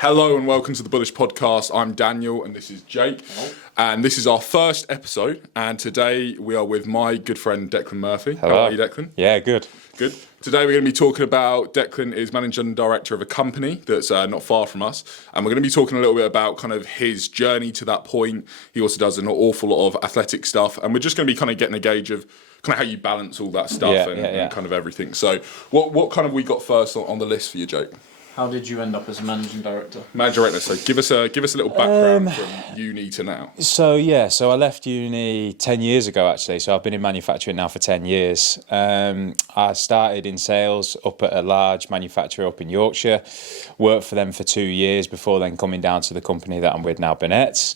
Hello and welcome to the Bullish podcast. I'm Daniel and this is Jake. Hello. And this is our first episode. And today we are with my good friend Declan Murphy. Hello. How are you, Declan? Yeah, good. Good. Today we're going to be talking about, Declan is managing director of a company that's not far from us. And we're going to be talking a little bit about kind of his journey to that point. He also does an awful lot of athletic stuff. And we're just going to be kind of getting a gauge of kind of how you balance all that stuff and kind of everything. So what kind of we got first on the list for you, Jake? How did you end up as a managing director? Managing director. So give us a little background from uni to now. So I left uni 10 years ago actually. So I've been in manufacturing now for 10 years. I started in sales up at a large manufacturer up in Yorkshire. Worked for them for 2 years before then coming down to the company that I'm with now, Burnett's.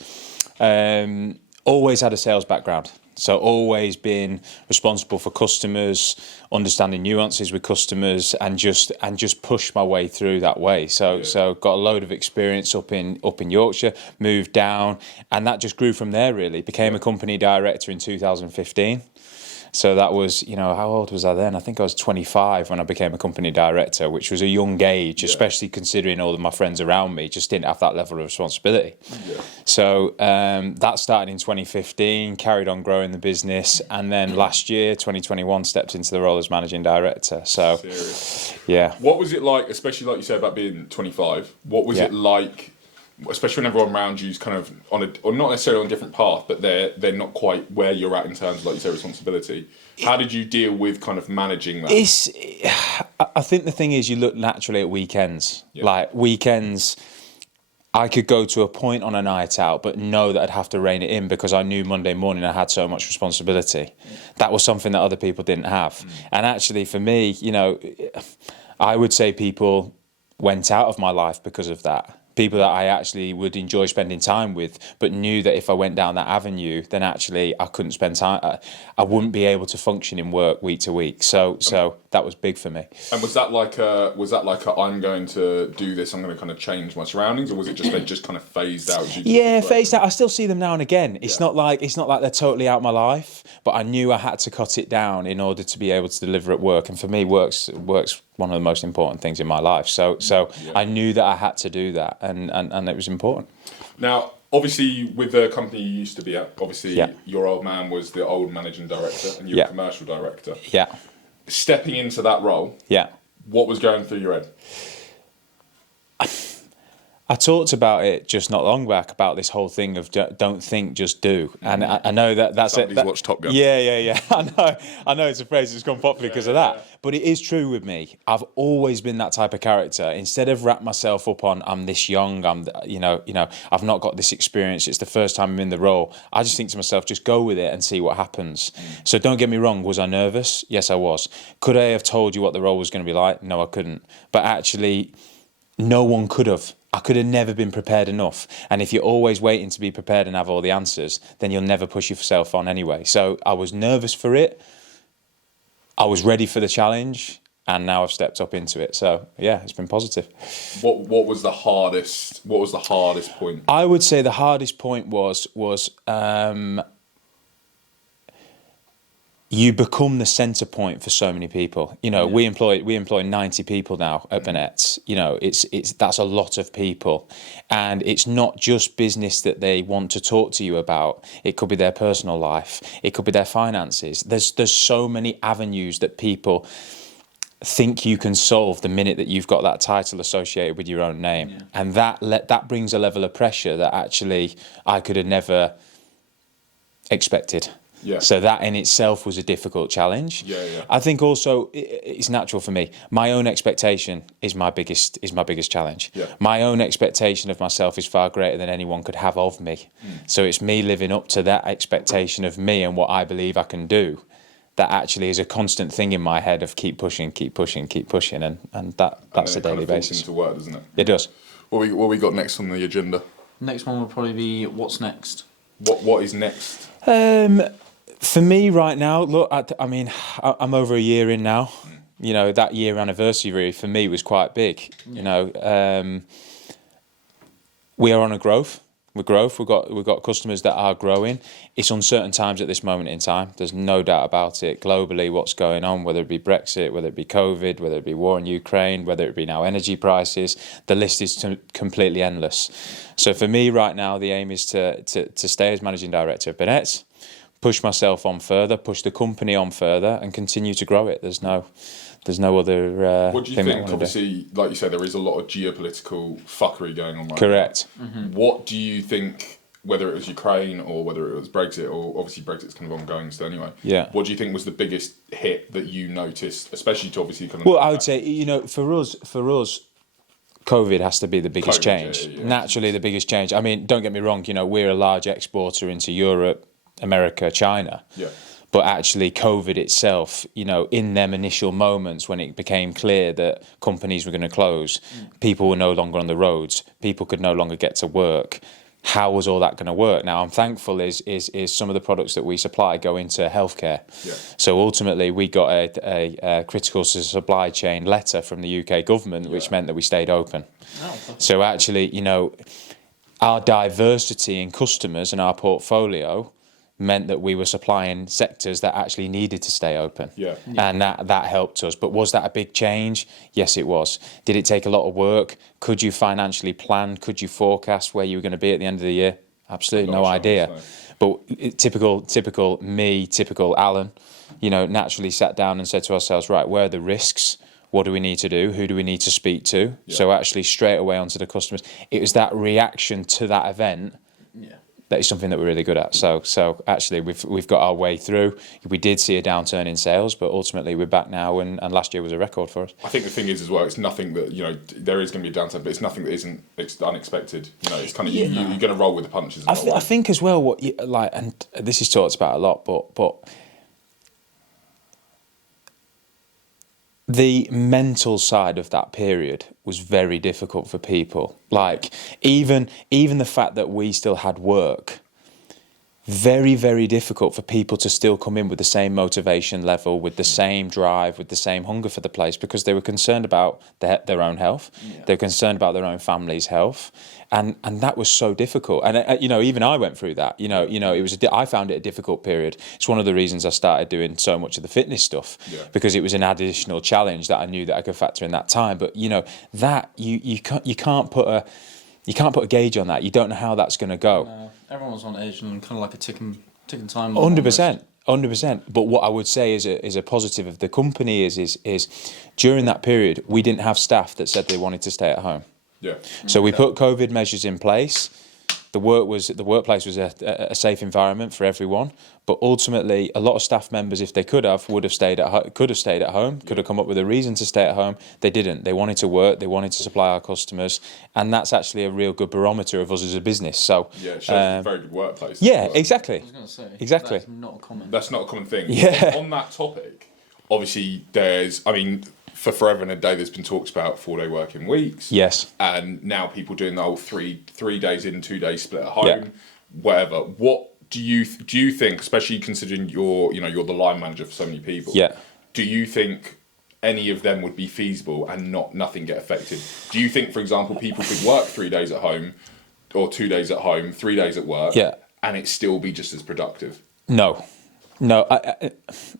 Always had a sales background. So always been responsible for customers, understanding nuances with customers, and just push my way through that way. So got a load of experience up in Yorkshire, moved down, and that just grew from there really. Became a company director in 2015. So that was, how old was I then? I think I was 25 when I became a company director, which was a young age, especially considering all of my friends around me just didn't have that level of responsibility. Yeah. So that started in 2015, carried on growing the business, and then last year, 2021, stepped into the role as managing director. So, Serious. Yeah. What was it like, especially like you said about being 25, what was it like, especially when everyone around you is kind of or not necessarily on a different path, but they're not quite where you're at in terms of, like you say, responsibility. How did you deal with kind of managing that? I think the thing is you look naturally at weekends. Yeah. Like weekends, I could go to a point on a night out, but know that I'd have to rein it in because I knew Monday morning I had so much responsibility. That was something that other people didn't have. And actually for me, I would say people went out of my life because of that. People that I actually would enjoy spending time with, but knew that if I went down that avenue, then actually I couldn't spend time. I wouldn't be able to function in work week to week. So that was big for me. And was that like a I'm going to do this, I'm going to kind of change my surroundings, or was it just they just kind of phased out? Phased out. I still see them now and again. It's not like they're totally out of my life, but I knew I had to cut it down in order to be able to deliver at work. And for me, work's one of the most important things in my life. So I knew that I had to do that, and it was important. Now, obviously, with the company you used to be at, your old man was the old managing director and you were commercial director. Yeah. Stepping into that role, what was going through your head? I talked about it just not long back about this whole thing of don't think, just do. And I know that's Somebody's watched Top Gun. Yeah. I know it's a phrase that's gone popular because of that. But it is true with me. I've always been that type of character. Instead of wrap myself up on I'm this young, I've not got this experience, it's the first time I'm in the role. I just think to myself, just go with it and see what happens. So don't get me wrong, was I nervous? Yes, I was. Could I have told you what the role was going to be like? No, I couldn't. But actually, no one could have. I could have never been prepared enough. And if you're always waiting to be prepared and have all the answers, then you'll never push yourself on anyway. So I was nervous for it. I was ready for the challenge, and now I've stepped up into it. So yeah, it's been positive. What was the hardest point? I would say the hardest point was you become the centre point for so many people. We employ 90 people now at Burnett's. That's a lot of people, and it's not just business that they want to talk to you about. It could be their personal life. It could be their finances. There's so many avenues that people think you can solve the minute that you've got that title associated with your own name, and that brings a level of pressure that actually I could have never expected. Yeah. So that in itself was a difficult challenge. Yeah. I think also it's natural for me. My own expectation is my biggest challenge. Yeah. My own expectation of myself is far greater than anyone could have of me. So it's me living up to that expectation of me and what I believe I can do. That actually is a constant thing in my head of keep pushing, and that's a daily basis. Into word, doesn't it? It does. What we got next on the agenda? Next one will probably be what's next. What is next? For me right now, look, I'm over a year in now. That year anniversary for me was quite big. We are on a growth. with growth. We've got customers that are growing. It's uncertain times at this moment in time. There's no doubt about it. Globally, what's going on, whether it be Brexit, whether it be COVID, whether it be war in Ukraine, whether it be now energy prices, the list is completely endless. So for me right now, the aim is to stay as managing director of Bennett's, push myself on further, push the company on further, and continue to grow it. There's no other what do you thing think? Obviously, like you said, there is a lot of geopolitical fuckery going on right Correct. now. What do you think, whether it was Ukraine or whether it was Brexit, or obviously Brexit's kind of ongoing still anyway, what do you think was the biggest hit that you noticed, especially to obviously kind of... Well, I would say, for us, COVID has to be the biggest change. Yeah. Naturally, the biggest change. I mean, don't get me wrong, we're a large exporter into Europe, America, China. Yeah. But actually, COVID itself, in them initial moments when it became clear that companies were going to close, people were no longer on the roads, people could no longer get to work. How was all that going to work? Now, I'm thankful is some of the products that we supply go into healthcare. Yeah. So ultimately, we got a critical supply chain letter from the UK government, which meant that we stayed open. So actually, our diversity in customers and our portfolio meant that we were supplying sectors that actually needed to stay open. And that helped us. But was that a big change? Yes, it was. Did it take a lot of work? Could you financially plan? Could you forecast where you were going to be at the end of the year? Absolutely no idea. But typical me, typical Alan, naturally sat down and said to ourselves, right, where are the risks? What do we need to do? Who do we need to speak to? So actually straight away onto the customers. It was that reaction to that event that is something that we're really good at. So actually, we've got our way through. We did see a downturn in sales, but ultimately we're back now, and last year was a record for us. I think the thing is as well, it's nothing that, there is going to be a downside, but it's nothing that isn't unexpected. It's kind of, you're going to roll with the punches. I think as well, and this is talked about a lot, but the mental side of that period was very difficult for people. Like even the fact that we still had work, very, very difficult for people to still come in with the same motivation level, with the same drive, with the same hunger for the place, because they were concerned about their own health. They were concerned about their own family's health. And that was so difficult. And, even I went through that. I found it a difficult period. It's one of the reasons I started doing so much of the fitness stuff, because it was an additional challenge that I knew that I could factor in that time. But, that you can't put a gauge on that. You don't know how that's going to go. Everyone's on edge and kind of like a ticking time. 100%. But what I would say is a positive of the company is during that period, we didn't have staff that said they wanted to stay at home. So we put COVID measures in place. The workplace was a safe environment for everyone. But ultimately, a lot of staff members, if they could have stayed at home, could have come up with a reason to stay at home. They didn't. They wanted to work. They wanted to supply our customers, and that's actually a real good barometer of us as a business. So it shows a very good workplace. Exactly. I was going to say, exactly. That's not a common thing. On that topic, obviously, for forever and a day, there's been talks about 4-day working weeks. Yes. And now people doing the whole three days in, 2 days split at home, whatever. What do you think, especially considering you're the line manager for so many people? Do you think any of them would be feasible and nothing get affected? Do you think, for example, people could work 3 days at home, or 2 days at home, 3 days at work, and it still be just as productive? No,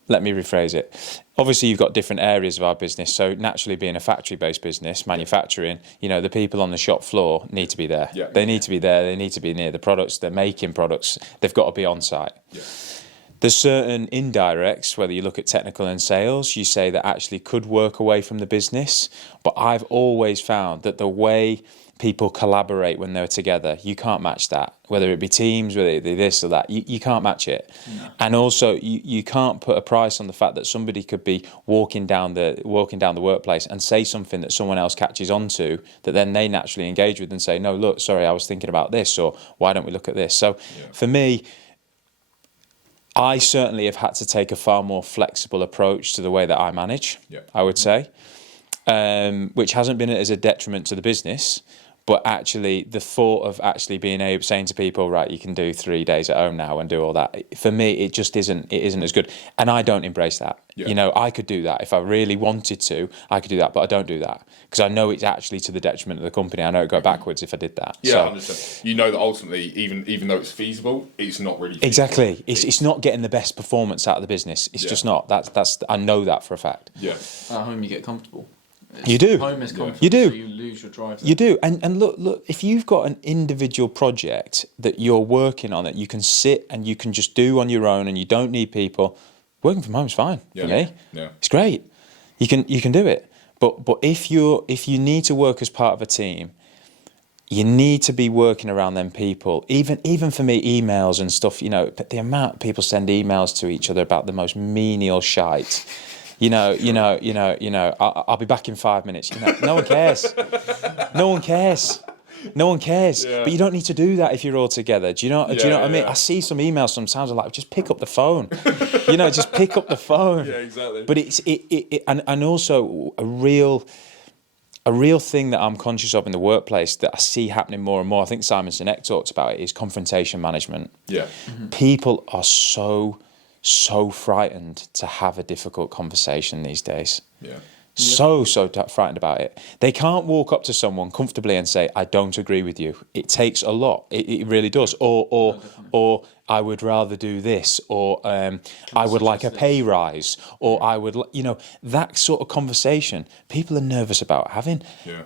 let me rephrase it. Obviously, you've got different areas of our business. So naturally, being a factory-based business, manufacturing, the people on the shop floor need to be there. They need to be there. They need to be near the products. They're making products. They've got to be on site. There's certain indirects, whether you look at technical and sales, you say that actually could work away from the business. But I've always found that the way people collaborate when they're together, you can't match that. Whether it be teams, whether it be this or that, you can't match it. And also, you can't put a price on the fact that somebody could be walking down the workplace and say something that someone else catches on to, that then they naturally engage with and say, no, look, sorry, I was thinking about this, or why don't we look at this? So for me, I certainly have had to take a far more flexible approach to the way that I manage, I would say, which hasn't been as a detriment to the business. But actually, the thought of actually being able saying to people, right, you can do 3 days at home now and do all that. For me, it just isn't. It isn't as good, and I don't embrace that. Yeah. You know, I could do that if I really wanted to. I could do that, but I don't do that because I know it's actually to the detriment of the company. I know it'd go backwards if I did that. Yeah, So, 100%. You know that ultimately, even though it's feasible, it's not really feasible. exactly. It's not getting the best performance out of the business. It's just not. That's I know that for a fact. Yeah. At home, you get comfortable. You do. Home is comfortable. You do. So you lose your drive. You do, and look. If you've got an individual project that you're working on that you can sit and you can just do on your own, and you don't need people, working from home is fine for me. Yeah. It's great. You can do it. But if you need to work as part of a team, you need to be working around them people. Even for me, emails and stuff. You know, the amount of people send emails to each other about the most menial shite. I'll be back in 5 minutes. You know, no one cares. No one cares. No one cares. Yeah. But you don't need to do that if you're all together. Do you know? Do you know what I mean? Yeah. I see some emails sometimes. I'm like, just pick up the phone. Just pick up the phone. Yeah, exactly. But and also a real thing that I'm conscious of in the workplace that I see happening more and more. I think Simon Sinek talks about it. Is confrontation management. Yeah. People are so frightened to have a difficult conversation these days. Yeah. So frightened about it. They can't walk up to someone comfortably and say, "I don't agree with you." It takes a lot. It really does. Or I would rather do this. Or I would like a pay rise. Or I would, that sort of conversation. People are nervous about having. Yeah.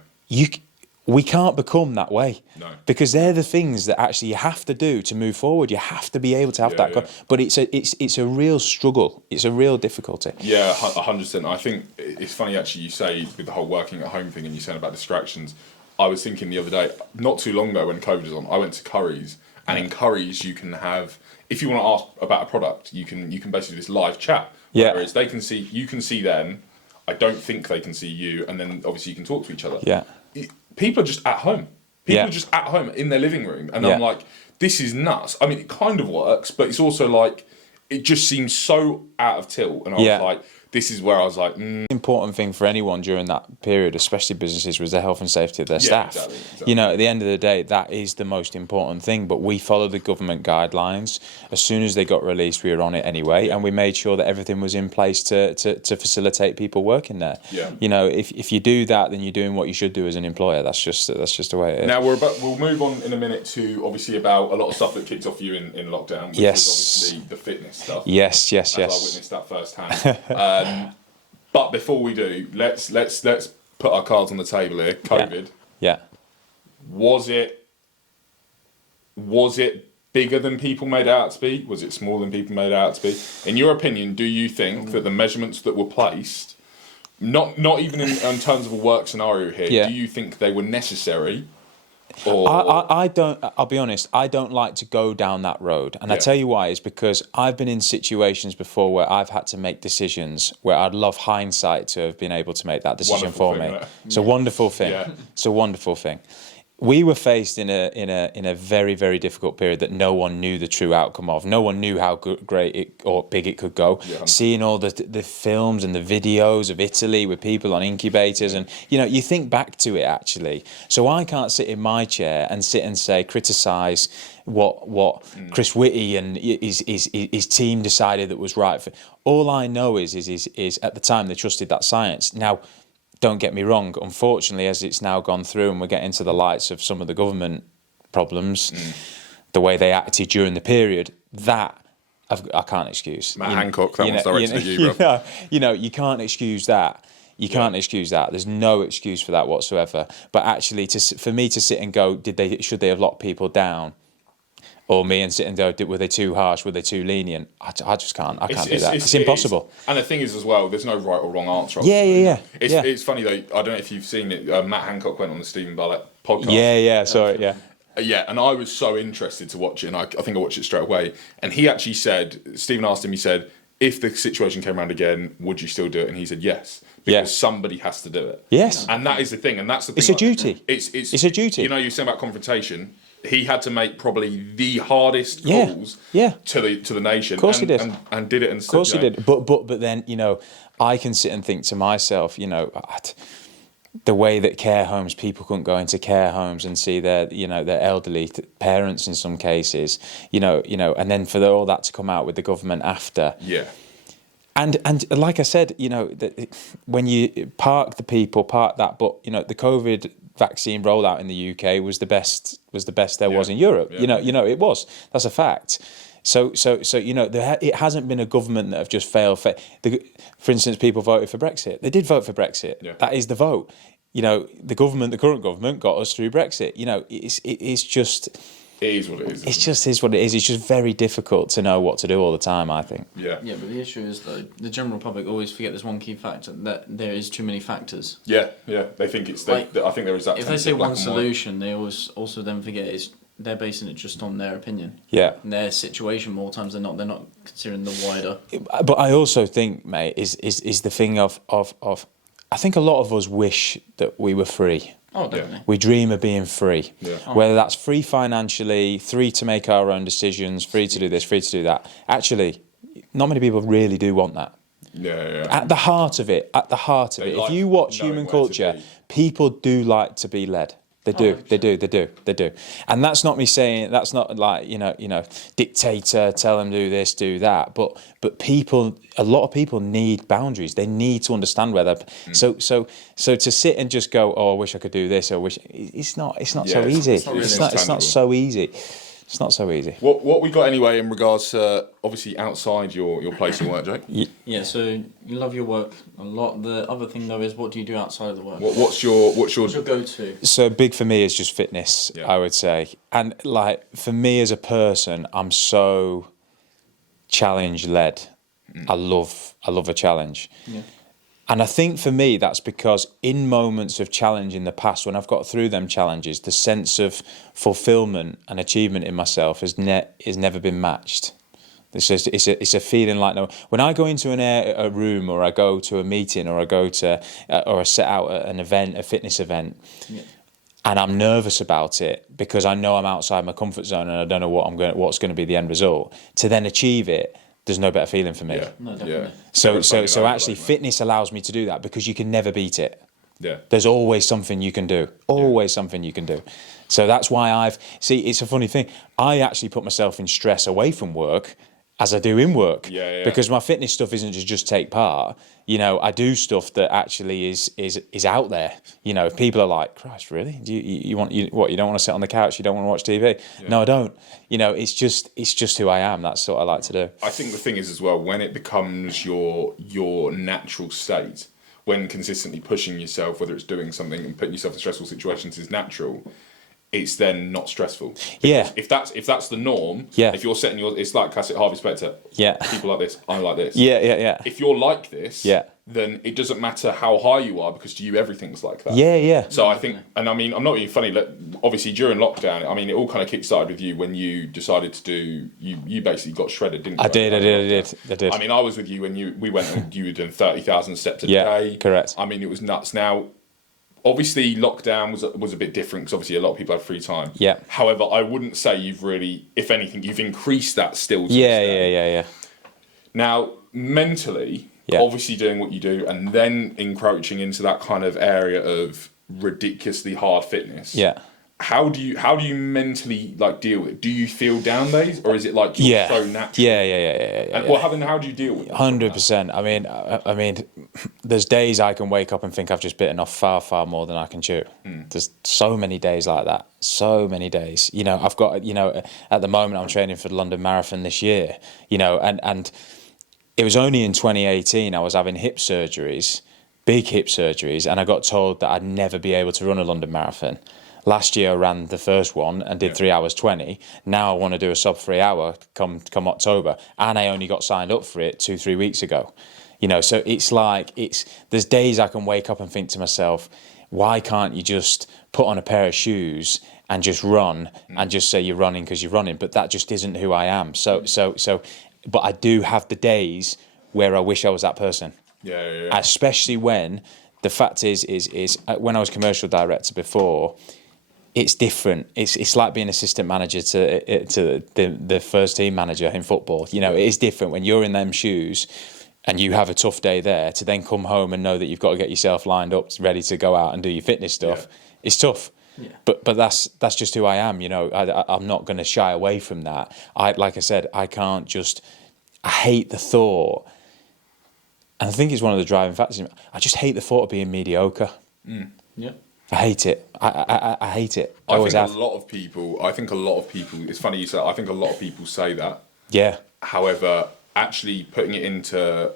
We can't become that way. No. Because they're the things that actually you have to do to move forward. You have to be able to have that. Yeah. But it's a real struggle. It's a real difficulty. Yeah, 100%. I think it's funny actually you say with the whole working at home thing and you saying about distractions. I was thinking the other day, not too long ago when COVID was on, I went to Curry's, and in Curry's you can have, if you want to ask about a product, you can basically do this live chat. Yeah. Whereas you can see them. I don't think they can see you, and then obviously you can talk to each other. Yeah. People are just at home. People Yeah. are just at home in their living room. And Yeah. I'm like, this is nuts. I mean, it kind of works, but it's also like, it just seems so out of tilt. And I was like, this is where I was like, Important thing for anyone during that period, especially businesses, was the health and safety of their staff. Exactly. At the end of the day, that is the most important thing. But we followed the government guidelines. As soon as they got released, we were on it anyway, and we made sure that everything was in place to facilitate people working there. Yeah. If you do that, then you're doing what you should do as an employer. That's just the way it is. Now we'll move on in a minute to obviously about a lot of stuff that kicked off you in lockdown, which was obviously the fitness stuff. Yes. I witnessed that firsthand. But before we do, let's put our cards on the table here. COVID. Yeah. Was it bigger than people made it out to be? Was it smaller than people made it out to be? In your opinion, do you think that the measurements that were placed, not even in terms of a work scenario here, do you think they were necessary? Or I don't. I'll be honest. I don't like to go down that road, and I tell you why. Is because I've been in situations before where I've had to make decisions where I'd love hindsight to have been able to make that decision Wonderful for thing, me. right? It's a wonderful thing. Yeah. It's a wonderful thing. We were faced in a very, very difficult period that no one knew the true outcome of. No one knew how great or big it could go. Yeah. Seeing all the films and the videos of Italy with people on incubators, and you think back to it actually. So I can't sit in my chair and criticise what Chris Whitty and his team decided that was right for. All I know is at the time they trusted that science. Now, don't get me wrong, unfortunately, as it's now gone through and we're getting to the lights of some of the government problems, the way they acted during the period, that I can't excuse. Matt Hancock, that one's directed at you, bro. You can't excuse that. You can't excuse that. There's no excuse for that whatsoever. But actually, for me to sit and go, should they have locked people down? Or me and sit and go, were they too harsh? Were they too lenient? I just can't. I can't do that. It's impossible. And the thing is as well, there's no right or wrong answer. Yeah. It's funny though. I don't know if you've seen it. Matt Hancock went on the Stephen Bartlett podcast. Yeah. Sorry. Yeah. Yeah, and I was so interested to watch it, and I think I watched it straight away. And he actually said, Stephen asked him, he said, if the situation came around again, would you still do it? And he said yes. Because somebody has to do it. Yes. And that is the thing, and that's the thing. It's a duty. It's a duty. You were saying about confrontation. He had to make probably the hardest calls to the nation. Of course he did. And did it. And of course he did. But then, I can sit and think to myself, the way that care homes, people couldn't go into care homes and see their, their elderly parents in some cases, and then for all that to come out with the government after. Yeah. And like I said, when you park that, but the COVID vaccine rollout in the UK was the best there was in Europe. Yeah. It was. That's a fact. So it hasn't been a government that have just failed. For instance, people voted for Brexit. They did vote for Brexit. Yeah. That is the vote. The current government got us through Brexit. It's just. It is what it is. It's just is what it is. It's just very difficult to know what to do all the time, I think. Yeah. Yeah, but the issue is, though, the general public always forget this one key factor, that there is too many factors. Yeah. They think it's... I think there is that... If they say one solution, they always also then forget they're basing it just on their opinion. Yeah. And their situation, more times than not, they're not considering the wider... But I also think, mate, is the thing of... I think a lot of us wish that we were free. Oh, definitely. We dream of being free. Yeah. Whether that's free financially, free to make our own decisions, free to do this, free to do that. Actually, not many people really do want that. Yeah. At the heart of it, if you watch human culture, people do like to be led. They do. And that's not me saying, that's not like, dictator, tell them do this, do that. But a lot of people need boundaries. They need to understand where they're... So to sit and just go, oh, I wish I could do this, or wish... It's not so easy. It's not so easy. It's not so easy. What we got anyway in regards to, obviously, outside your place of work, Jake? Yeah, so you love your work a lot. The other thing, though, is what do you do outside of the work? What's your go-to? So big for me is just fitness, I would say. And like, for me as a person, I'm so challenge-led. I love a challenge. Yeah. And I think for me, that's because in moments of challenge in the past, when I've got through them challenges, the sense of fulfillment and achievement in myself has never been matched. It's a feeling like no. When I go into a room, or I go to a meeting, or I go to or I set out an event, a fitness event, and I'm nervous about it because I know I'm outside my comfort zone and I don't know what's going to be the end result. To then achieve it, there's no better feeling for me. Yeah. No, definitely. So actually, fitness allows me to do that because you can never beat it. Yeah. There's always something you can do. Something you can do. So that's why it's a funny thing. I actually put myself in stress away from work as I do in work. Yeah. Because my fitness stuff isn't just take part. I do stuff that actually is out there. If people are like, Christ, really? Do you don't want to sit on the couch? You don't want to watch TV? Yeah. No, I don't. It's just who I am. That's what I like to do. I think the thing is as well, when it becomes your natural state, when consistently pushing yourself, whether it's doing something and putting yourself in stressful situations is natural, it's then not stressful. Yeah. If that's the norm, if you're setting it's like classic Harvey Specter. Yeah. People like this, I like this. Yeah. If you're like this, then it doesn't matter how high you are because to you everything's like that. Yeah. So I think, and I mean, I'm not being funny. Obviously, during lockdown, I mean, it all kind of kick-started with you when you decided to do. You basically got shredded, didn't you? I did. I mean, I was with you when we went and you were doing 30,000 steps a day. Yeah, correct. I mean, it was nuts. Now, obviously, lockdown was a bit different because obviously a lot of people have free time. Yeah. However, I wouldn't say you've really, if anything, you've increased that still. Yeah. Now, mentally, obviously doing what you do and then encroaching into that kind of area of ridiculously hard fitness. Yeah. How do you mentally deal with it? Do you feel down days, or is it like you're so natural? Yeah. Well, then how do you deal with it? 100%. I mean, there's days I can wake up and think I've just bitten off far, far more than I can chew. There's so many days like that. So many days. I've got, at the moment I'm training for the London Marathon this year. And it was only in 2018 I was having hip surgeries, big hip surgeries, and I got told that I'd never be able to run a London Marathon. Last year I ran the first one and did 3 hours 20. Now I want to do a sub 3 hour come October, and I only got signed up for it 2-3 weeks ago. So it's like there's days I can wake up and think to myself, why can't you just put on a pair of shoes and just run and just say you're running because you're running? But that just isn't who I am. But I do have the days where I wish I was that person. Yeah. Especially when the fact is when I was commercial director before. It's different. It's like being assistant manager to the first team manager in football. It is different when you're in them shoes, and you have a tough day there, to then come home and know that you've got to get yourself lined up, ready to go out and do your fitness stuff, it's tough. Yeah. But that's just who I am, you know. I'm not going to shy away from that. Like I said, I hate the thought, and I think it's one of the driving factors. I just hate the thought of being mediocre. Yeah. I hate it. I hate it. I think a lot of people. It's funny you say. I think a lot of people say that. Yeah. However, actually putting it into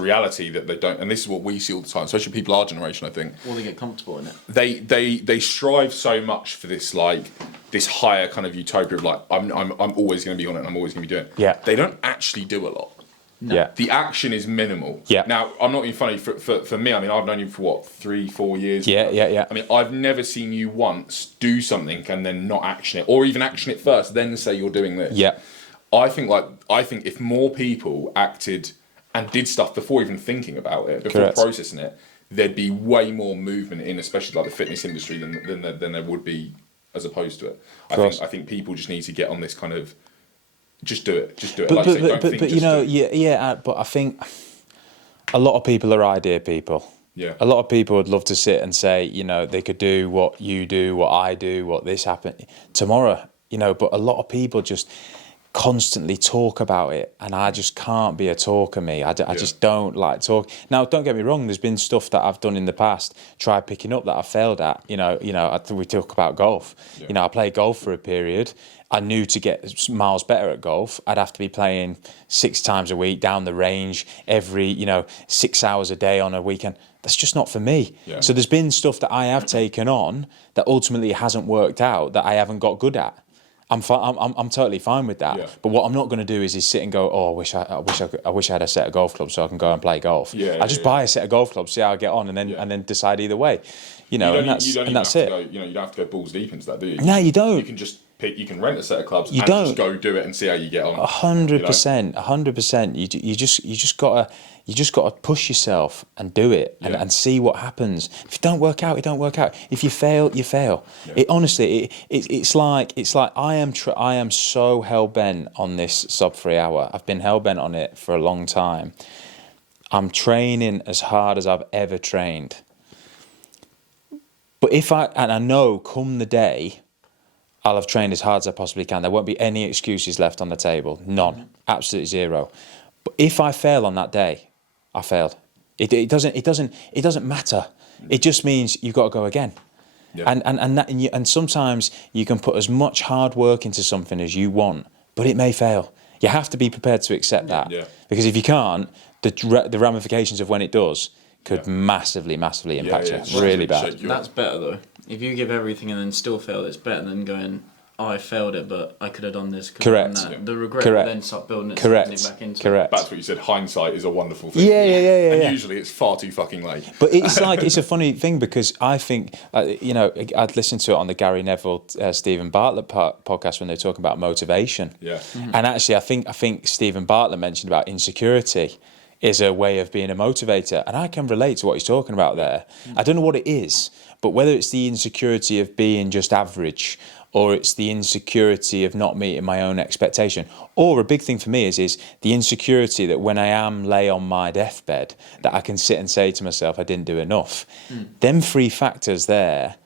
reality, that they don't, and this is what we see all the time, especially people our generation, I think. Or they get comfortable in it. They strive so much for this, like, this higher kind of utopia of, like, I'm always going to be on it and I'm always going to be doing it. Yeah. They don't actually do a lot. No. Yeah. The action is minimal. Yeah. Now, I'm not being funny. For me, I mean, I've known you for what, 3-4 years? Yeah. I mean, I've never seen you once do something and then not action it, or even action it first, then say you're doing this. Yeah. I think if more people acted and did stuff before even thinking about it, before Correct. processing it, there'd be way more movement in, especially like the fitness industry, than there would be as opposed to it. I think people just need to get on this kind of just do it. But you know, but I think a lot of people are idea people. Yeah. A lot of people would love to sit and say, you know, they could do what you do, what I do, what this happened tomorrow, you know, but a lot of people just constantly talk about it, and I just can't be a talker, me. I just don't like talk. Now, don't get me wrong, there's been stuff that I've done in the past, tried picking up, that I failed at. You know, we talk about golf. Yeah. You know, I played golf for a period. I knew to get miles better at golf, I'd have to be playing 6 times a week down the range, every 6 hours a day on a weekend. That's just not for me. Yeah. So there's been stuff that I have taken on that ultimately hasn't worked out, that I haven't got good at. I'm totally fine with that. Yeah. But what I'm not going to do is sit and go, oh, I wish I had a set of golf clubs so I can go and play golf. I just buy a set of golf clubs, see how I get on, and then decide either way. You know, and that's it. You don't have to go balls deep into that, do you? No, you don't. You can just pick. You can rent a set of clubs. Just go do it and see how you get on. 100%, 100%. You just gotta push yourself and do it and see what happens. If it don't work out, it don't work out. If you fail, you fail. Yeah. It's like I am so hell bent on this sub 3 hour. I've been hell bent on it for a long time. I'm training as hard as I've ever trained. But I know come the day, I'll have trained as hard as I possibly can. There won't be any excuses left on the table. None. Absolutely zero. But if I fail on that day, I failed. It doesn't matter. It just means you've got to go again. Yeah. And sometimes you can put as much hard work into something as you want, but it may fail. You have to be prepared to accept that. Yeah. Because if you can't, the ramifications of when it does could massively impact you. Really bad. That's better though. If you give everything and then still fail, it's better than going, oh, I failed it, but I could have done this. Correct. Done that. The regret will then start building itself back into it. Correct. That's what you said. Hindsight is a wonderful thing. Yeah. And usually it's far too fucking late. But it's a funny thing, because I think, I'd listened to it on the Gary Neville, Stephen Bartlett podcast when they were talking about motivation. Yeah. Mm-hmm. And actually, I think Stephen Bartlett mentioned about insecurity is a way of being a motivator. And I can relate to what he's talking about there. I don't know what it is, but whether it's the insecurity of being just average, or it's the insecurity of not meeting my own expectation, or a big thing for me is the insecurity that when I lay on my deathbed, that I can sit and say to myself, I didn't do enough. Them 3 factors there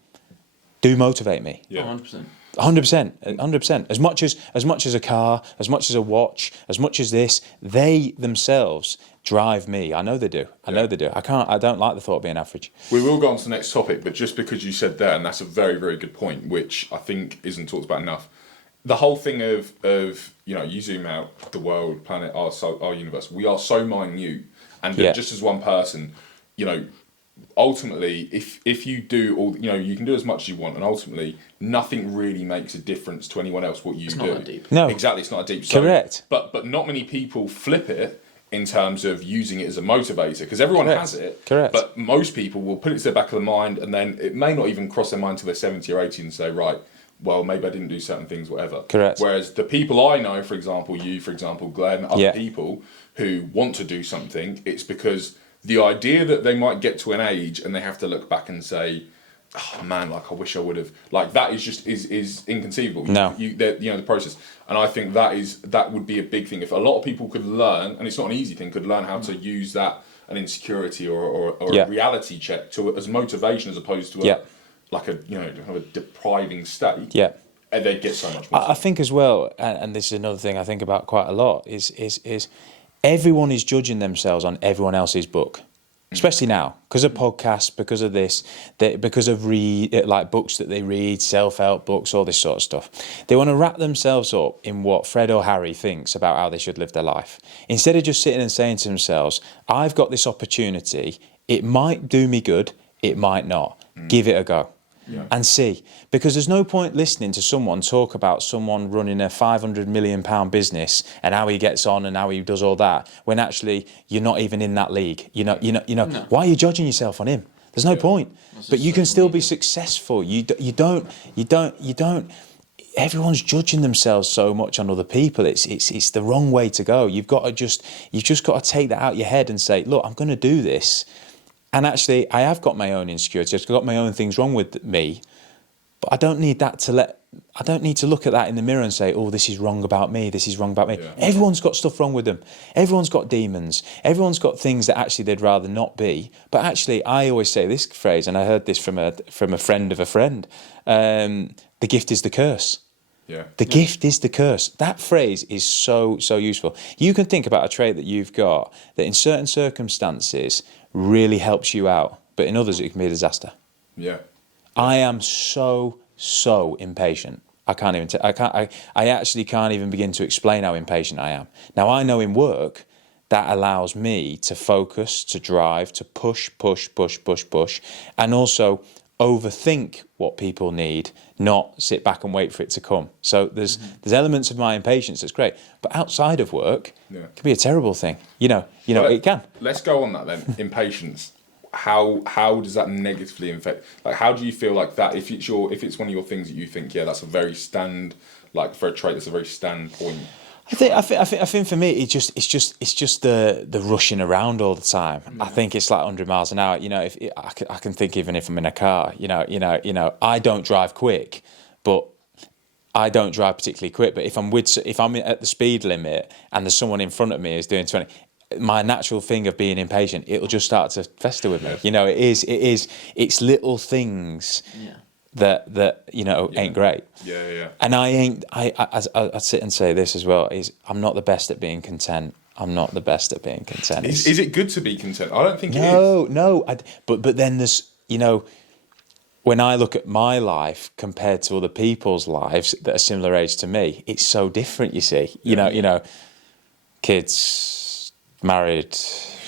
do motivate me. Yeah. 100%. 100%. As much as a car, as much as a watch, as much as this, they themselves drive me. I know they do. I don't like the thought of being average. We will go on to the next topic, but just because you said there, and that's a very, very good point, which I think isn't talked about enough. The whole thing of you zoom out, the world, planet, our universe, we are so minute, and just as one person, ultimately, if you do all, you can do as much as you want, and ultimately nothing really makes a difference to anyone else what you do. It's not that deep. No. Exactly, it's not that deep. So, correct. But not many people flip it in terms of using it as a motivator, because everyone has it. Correct. But most people will put it to the back of the mind, and then it may not even cross their mind till they're 70 or 80 and say, right, well, maybe I didn't do certain things, whatever. Correct. Whereas the people I know, for example, you, for example, Glenn, other people who want to do something, it's because the idea that they might get to an age and they have to look back and say, oh man, like I wish I would have. Like that is just is inconceivable. No. The process, and I think that would be a big thing if a lot of people could learn, and it's not an easy thing, could learn how to use that an insecurity or a reality check to as motivation as opposed to like a kind of a depriving state. Yeah. And they'd get so much more. I think as well, and this is another thing I think about quite a lot, is everyone is judging themselves on everyone else's book, especially now because of podcasts, because of this, because of books that they read, self-help books, all this sort of stuff. They want to wrap themselves up in what Fred or Harry thinks about how they should live their life, instead of just sitting and saying to themselves, "I've got this opportunity. It might do me good. It might not. Give it a go." Yeah. And see, because there's no point listening to someone talk about someone running a £500 million business and how he gets on and how he does all that, when actually you're not even in that league. No. Why are you judging yourself on him? There's no point. But you can still be successful. You don't. Everyone's judging themselves so much on other people. It's the wrong way to go. You've just got to take that out of your head and say, look, I'm going to do this. And actually, I have got my own insecurities. I've got my own things wrong with me, but I don't need to look at that in the mirror and say, "Oh, this is wrong about me. This is wrong about me." Yeah. Everyone's got stuff wrong with them. Everyone's got demons. Everyone's got things that actually they'd rather not be. But actually, I always say this phrase, and I heard this from a friend of a friend: "The gift is the curse." Yeah. The gift is the curse. That phrase is so useful. You can think about a trait that you've got that in certain circumstances really helps you out, but in others it can be a disaster. Yeah. I am so impatient. I actually can't even begin to explain how impatient I am. Now I know in work that allows me to focus, to drive, to push, and also overthink what people need, not sit back and wait for it to come. So there's elements of my impatience that's great, but outside of work, it can be a terrible thing. It can. Let's go on that then. Impatience. How does that negatively affect? Like, how do you feel like that? If it's one of your things that you think, that's a very for a trait, that's a very stand point. I think for me it's just the rushing around all the time. I think it's like 100 miles an hour. If I can think, even if I'm in a car, I don't drive quick, but I don't drive particularly quick. But if I'm at the speed limit and there's someone in front of me who's doing 20, my natural thing of being impatient, it'll just start to fester with me. It's little things. Yeah. That ain't great. Yeah. And I sit and say this as well, is I'm not the best at being content. I'm not the best at being content. Is it good to be content? I don't think it is. No. But then there's, when I look at my life compared to other people's lives that are similar age to me, it's so different, you see. You kids, married,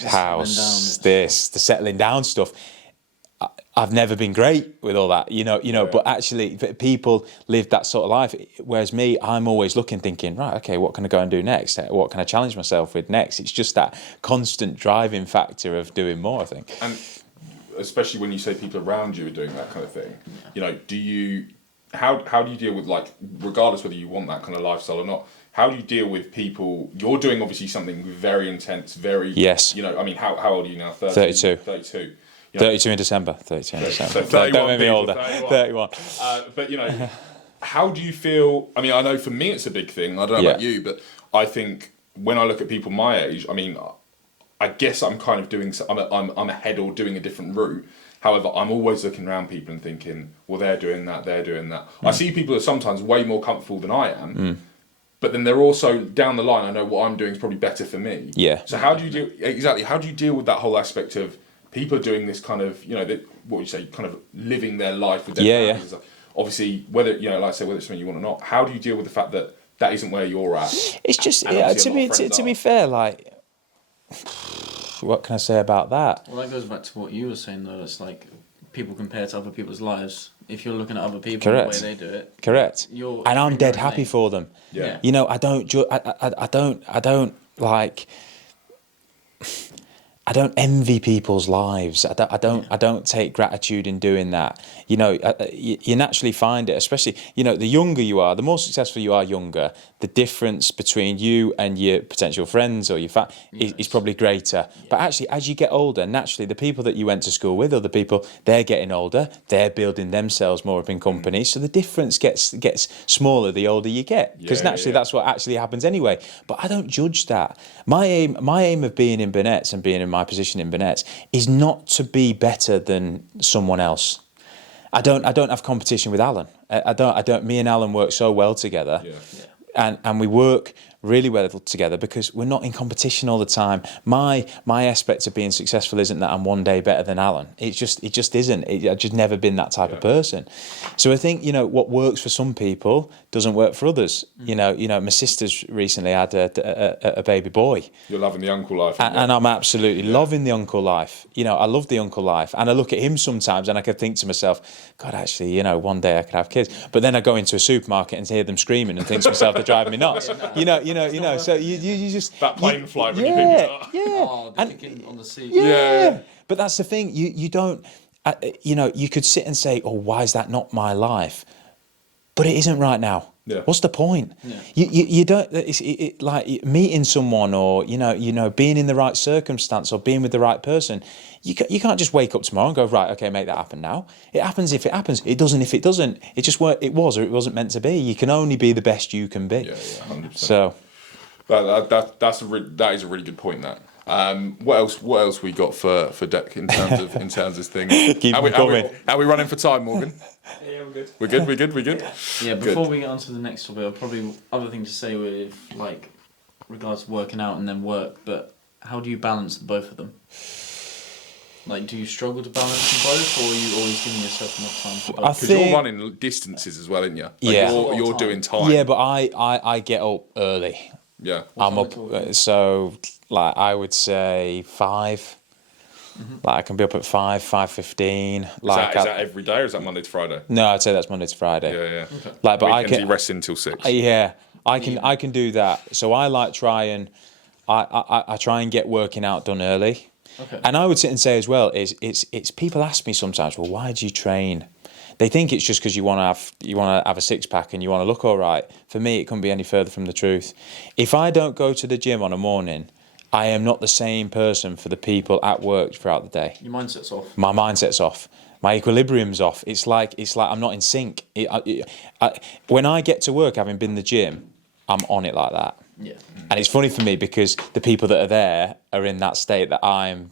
house, the settling down stuff. I've never been great with all that, but actually people live that sort of life. Whereas me, I'm always thinking, right, okay, what can I go and do next? What can I challenge myself with next? It's just that constant driving factor of doing more, I think. And especially when you say people around you are doing that kind of thing, how do you deal with, like, regardless whether you want that kind of lifestyle or not, how do you deal with people? You're doing obviously something very intense, very, yes. How old are you now? 32. 32. 32 in December. 32 in December. So 31 don't make me people, older. 31. But how do you feel? I mean, I know for me it's a big thing. I don't know about you, but I think when I look at people my age, I guess I'm kind of doing. I'm ahead or doing a different route. However, I'm always looking around people and thinking, well, they're doing that. I see people are sometimes way more comfortable than I am. But then they're also, down the line, I know what I'm doing is probably better for me. Yeah. So how do you deal with that whole aspect of people doing this kind of, what would you say, kind of living their life with their families? Yeah. Obviously, whether it's something you want or not, how do you deal with the fact that that isn't where you're at? It's just, to be fair, like, what can I say about that? Well, that goes back to what you were saying, though. It's like people compare to other people's lives. If you're looking at other people, the way they do it, correct. And I'm dead happy for them. Yeah. I don't like. I don't envy people's lives. I don't take gratitude in doing that. You naturally find it, especially, the younger you are, the more successful you are younger, the difference between you and your potential friends or your is probably greater. Yeah. But actually, as you get older, naturally, the people that you went to school with, or the people, they're getting older, they're building themselves more up in companies. So the difference gets smaller the older you get, because naturally that's what actually happens anyway. But I don't judge that. My aim of being in Burnett's and being in my position in Burnett's is not to be better than someone else. I don't have competition with Alan. I don't. Me and Alan work so well together. Yeah. And we work really well together because we're not in competition all the time. My aspect of being successful isn't that I'm one day better than Alan. It just isn't. I've just never been that type of person. So I think, what works for some people doesn't work for others. My sister's recently had a baby boy. You're loving the uncle life. And I'm absolutely loving the uncle life. I love the uncle life. And I look at him sometimes and I could think to myself, God, actually, one day I could have kids. But then I go into a supermarket and hear them screaming and think to myself, they're driving me nuts. So you just... That plane flight when you pick it up. Yeah. Oh, the kicking on the seat. Yeah. But that's the thing. You don't... you could sit and say, oh, why is that not my life? But it isn't right now. Yeah. What's the point? Yeah. You don't... like meeting someone or, being in the right circumstance or being with the right person... You can't just wake up tomorrow and go, right, okay, make that happen now. It happens if it happens. It doesn't if it doesn't. It just it was or it wasn't meant to be. You can only be the best you can be. Yeah, 100%. So that is a really good point. That. What else we got for Dec in terms of things? Keep going. How we running for time, Morgan? Yeah, we're good. We're good. Yeah. Before we get on to the next topic, probably other thing to say with regards to working out and then work. But how do you balance the both of them? Like, do you struggle to balance them both, or are you always giving yourself enough time for both? Because you're running distances as well, aren't you? Like you're doing time. Yeah, but I get up early. Yeah. I'm up, so I would say 5. Mm-hmm. I can be up at 5:15. Is that every day, or is that Monday to Friday? No, I'd say that's Monday to Friday. Yeah. Okay. But I can rest until 6. Yeah, I can do that. So I try and get working out done early. Okay. And I would sit and say as well it's people ask me sometimes, well, why do you train? They think it's just because you want to have a 6-pack and you want to look all right. For me, it couldn't be any further from the truth. If I don't go to the gym on a morning, I am not the same person for the people at work throughout the day. Your mindset's off. My mindset's off. My equilibrium's off. It's like I'm not in sync. When I get to work, having been in the gym, I'm on it like that. Yeah. And it's funny for me because the people that are there are in that state that I'm,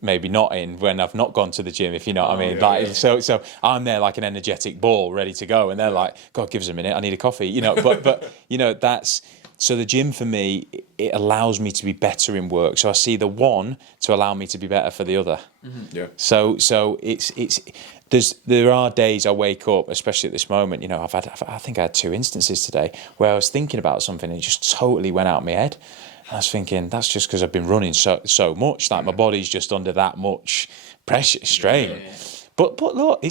maybe not in when I've not gone to the gym, if you know what I mean. Yeah. So I'm there like an energetic ball ready to go, and they're like, God, give us a minute, I need a coffee, but that's... So the gym for me, it allows me to be better in work. So I see the one to allow me to be better for the other. Mm-hmm. Yeah. So there are days I wake up, especially at this moment. I think I had 2 instances today where I was thinking about something and it just totally went out of my head. And I was thinking that's just because I've been running so much. Like my body's just under that much pressure, strain. Yeah. But look,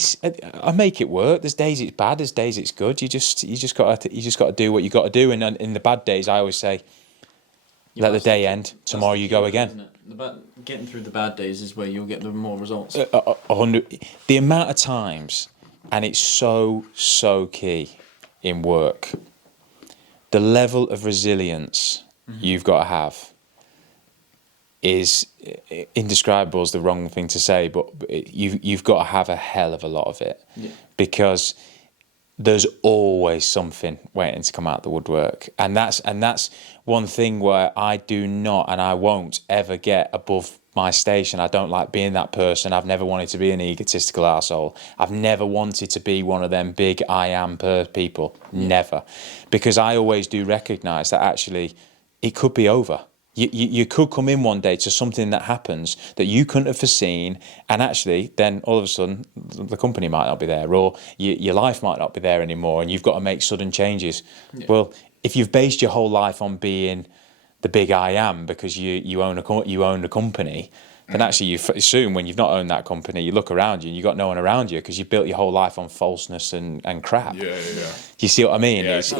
I make it work. There's days it's bad, there's days it's good. You just got to do what you got to do. And in the bad days, I always say, let the day end. Tomorrow you go again. Getting through the bad days is where you'll get the more results. 100. The amount of times, and it's so key in work. The level of resilience you've got to have is indescribable is the wrong thing to say, but you've got to have a hell of a lot of it, because there's always something waiting to come out the woodwork, and that's one thing where I do not and I won't ever get above my station. I don't like being that person. I've never wanted to be an egotistical arsehole. I've never wanted to be one of them big I am people. Never, because I always do recognise that actually it could be over. You could come in one day to something that happens that you couldn't have foreseen, and actually then all of a sudden the company might not be there, or your life might not be there anymore, and you've got to make sudden changes. Yeah. Well, if you've based your whole life on being the big I am because you own a company, then actually you soon, when you've not owned that company, you look around you and you've got no one around you because you built your whole life on falseness and crap. Yeah. Do you see what I mean? Yeah. So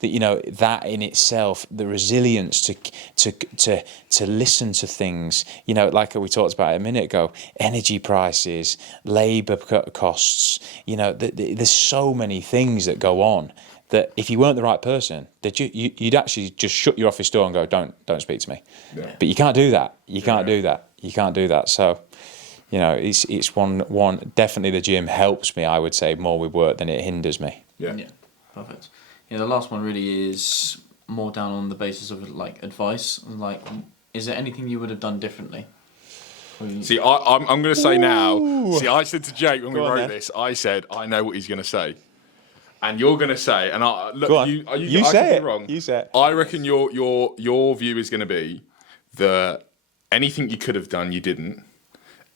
that, that in itself, the resilience to listen to things, like we talked about a minute ago, energy prices, labour costs, there's so many things that go on that if you weren't the right person, that you'd actually just shut your office door and go, don't speak to me. Yeah. But you can't do that. You can't do that. So, it's one definitely the gym helps me, I would say, more with work than it hinders me. Yeah. Perfect. The last one really is more down on the basis of like advice. Like, is there anything you would have done differently? See, I'm going to say now. See, I said to Jake when we wrote then. this, I said I know what he's going to say, and you're going to say, and look, Go on. you You I say could be it. wrong. You say it. I reckon your view is going to be that anything you could have done, you didn't.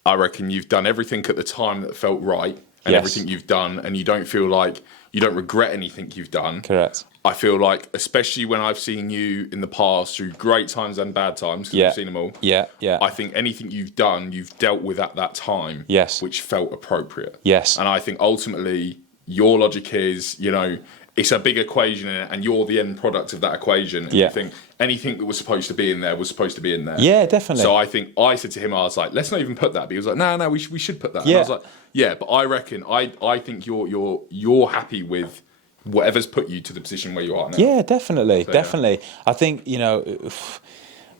I reckon you've done everything at the time that felt right, and Yes. everything you've done, and you don't feel like you don't regret anything you've done. Correct. I feel like, especially when I've seen you in the past through great times and bad times, because Yeah. I've seen them all. Yeah. I think anything you've done, you've dealt with at that time, Yes. which felt appropriate. Yes. And I think ultimately your logic is, it's a big equation and you're the end product of that equation. And Yeah. you think anything that was supposed to be in there was supposed to be in there. Yeah, definitely. So I think I said to him, I was like, let's not even put that. But he was like, no, we should put that. And Yeah. I was like, yeah, but I reckon I think you're happy with whatever's put you to the position where you are now. Yeah, definitely, So, definitely. I think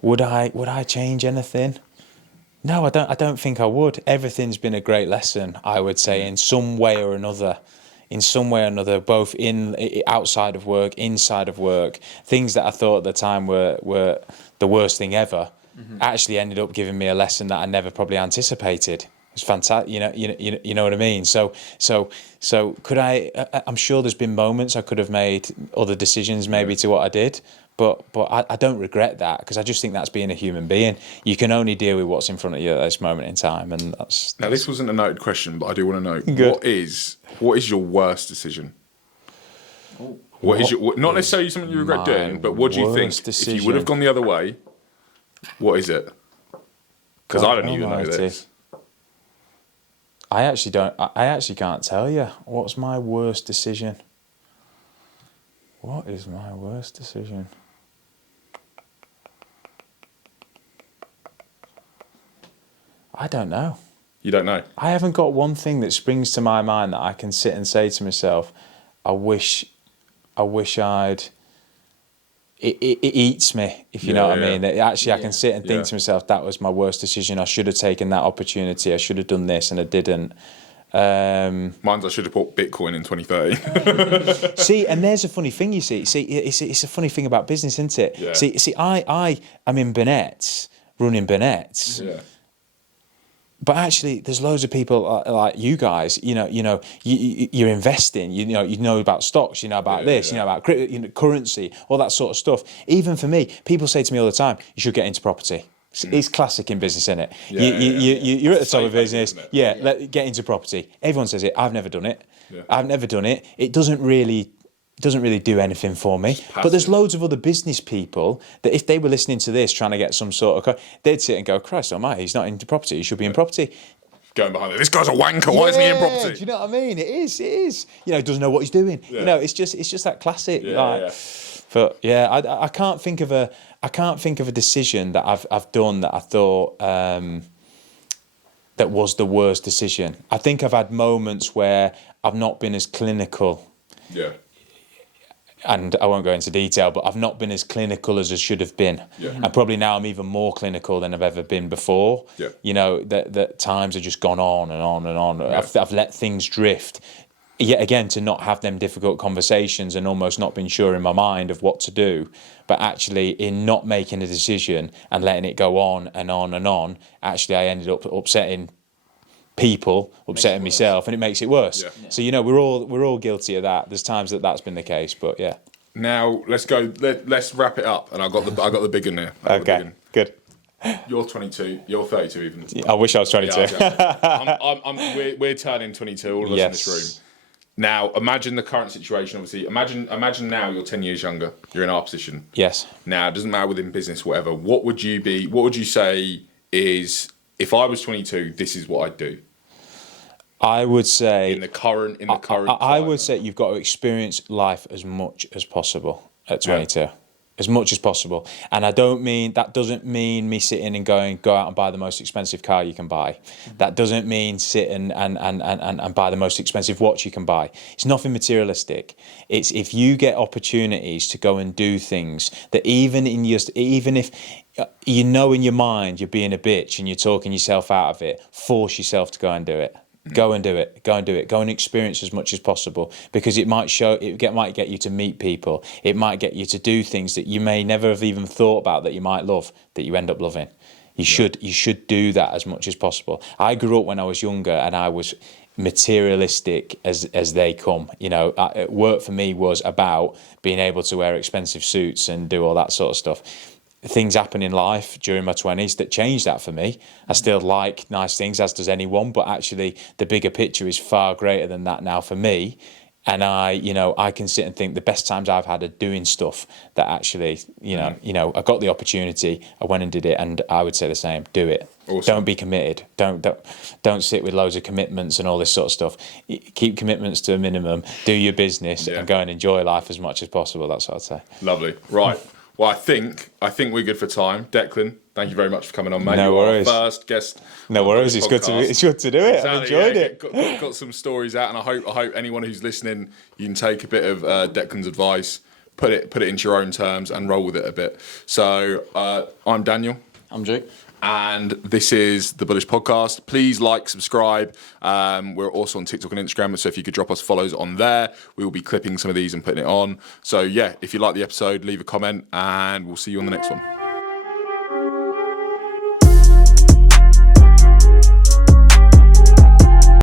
would I change anything? No, I don't think I would. Everything's been a great lesson, I would say, in some way or another. Both outside of work, inside of work. Things that I thought at the time were the worst thing ever, actually ended up giving me a lesson that I never probably anticipated. It's fantastic, you know what I mean. So could I? I'm sure there's been moments I could have made other decisions, maybe to what I did, but I don't regret that because I just think that's being a human being. You can only deal with what's in front of you at this moment in time, and that's. Now this wasn't a noted question, but I do want to know Good. what is your worst decision? What is your not necessarily something you regret doing, but what do you think worst if you would have gone the other way? What is it? Because I don't even know this. I actually can't tell you. What's my worst decision? What is my worst decision? I don't know. You don't know. I haven't got one thing that springs to my mind that I can sit and say to myself, I wish I'd. It eats me, if you know what I mean. That actually, I can sit and think to myself, that was my worst decision. I should have taken that opportunity. I should have done this, and I didn't. Mine's I should have bought Bitcoin in 2030. See, and there's a funny thing. You see, it's a funny thing about business, isn't it? Yeah. See, I am in Burnett's, running Burnett's. Yeah. But actually, there's loads of people like you guys. You're investing. You know about stocks. You know about this. You know about currency, all that sort of stuff. Even for me, people say to me all the time, "You should get into property." It's classic in business, isn't it? You're at the top of business. Get into property. Everyone says it. I've never done it. Yeah. I've never done it. It doesn't really do anything for me. But there's loads of other business people that if they were listening to this, trying to get some sort of, they'd sit and go, Christ almighty, he's not into property. He should be in property. Going behind it. This guy's a wanker. Why isn't he in property? Do you know what I mean? It is. Doesn't know what he's doing. Yeah. It's just that classic. Yeah. But I can't think of a decision that I've done that I thought that was the worst decision. I think I've had moments where I've not been as clinical. Yeah. And I won't go into detail, but I've not been as clinical as I should have been. Yeah. And probably now I'm even more clinical than I've ever been before. Yeah. That times have just gone on and on and on. Yeah. I've let things drift. Yet again, to not have them difficult conversations and almost not being sure in my mind of what to do, but actually in not making a decision and letting it go on and on and on, actually I ended up upsetting people, upsetting myself, and it makes it worse. Yeah. So we're all guilty of that. There's times that's been the case, but yeah. Now let's go. Let's wrap it up. And I got the big one there. Okay, good. You're 22. You're 32 even. I wish I was 22. Yeah, we're turning 22. All of us in this room. Now imagine the current situation. Obviously, imagine now you're 10 years younger. You're in our position. Yes. Now it doesn't matter within business, whatever. What would you be? What would you say is if I was 22, this is what I'd do. I would say In the current I would say you've got to experience life as much as possible at 22. As much as possible. And that doesn't mean me sitting and go out and buy the most expensive car you can buy. That doesn't mean sit and buy the most expensive watch you can buy. It's nothing materialistic. It's if you get opportunities to go and do things that even if you know in your mind you're being a bitch and you're talking yourself out of it, force yourself to go and do it. Go and do it. Go and do it. Go and experience as much as possible, because it might get you to meet people. It might get you to do things that you may never have even thought about that you might love, that you end up loving. You should do that as much as possible. I grew up when I was younger and I was materialistic as they come. You know, work for me was about being able to wear expensive suits and do all that sort of stuff. Things happen in life during my 20s that changed that for me. I still like nice things, as does anyone, but actually the bigger picture is far greater than that now for me. And I can sit and think the best times I've had are doing stuff that actually, I got the opportunity, I went and did it, and I would say the same. Do it. Awesome. Don't be committed. Don't sit with loads of commitments and all this sort of stuff. Keep commitments to a minimum. Do your business and go and enjoy life as much as possible. That's what I'd say. Lovely. Right. Well, I think we're good for time. Declan, thank you very much for coming on, mate. No worries. Our first guest. No worries. It's good to do it. Exactly, I've enjoyed it. Got some stories out, and I hope anyone who's listening, you can take a bit of Declan's advice, put it into your own terms, and roll with it a bit. So I'm Daniel. I'm Jake. And this is the Bullish podcast. Please like, subscribe. We're also on TikTok and Instagram, so if you could drop us follows on there, we will be clipping some of these and putting it on. So yeah, if you like the episode, leave a comment, and we'll see you on the next one.